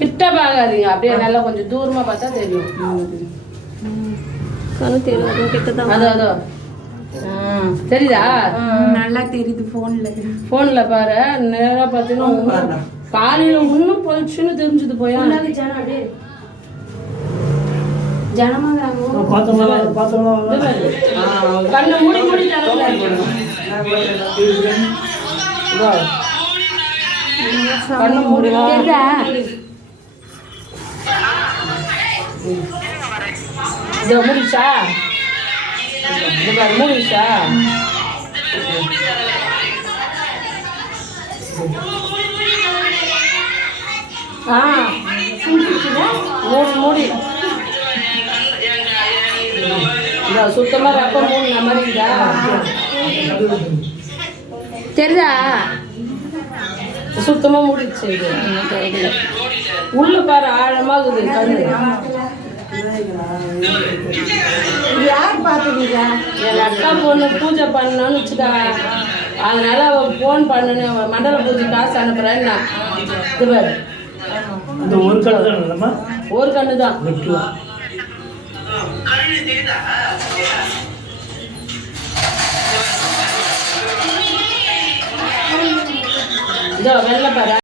கிட்ட பார்க்காதீங்க, அப்படியே நல்லா கொஞ்சம் தூரமா பார்த்தா தெரியும். தெரியுதா? நல்லா தெரியுது. போன்ல பாரு, நேரா பார்த்தீங்கன்னா காலையில இன்னும் பொழிச்சுன்னு தெரிஞ்சது போயா. கண்ணை மூடி மூடி கண்ணு மூடி முடிச்சா முடிச்சா மூடி சுத்தமா ரப்ப மூணு மாதிரிதா தெரியுதா? சுத்தமா மூடிச்சு. உள்ள பாரு ஆழமாகுது கண்ணு. யார் பாத்துக்கீங்க? என் அக்கா பொண்ணு பூஜை பண்ணணும்னு வச்சுக்கா, அதனால அவ போன் பண்ணு மண்டல பூஜை காசு அனுப்புறேன். ஒரு கண்ணு தான். இதோ வெள்ளை பாரு.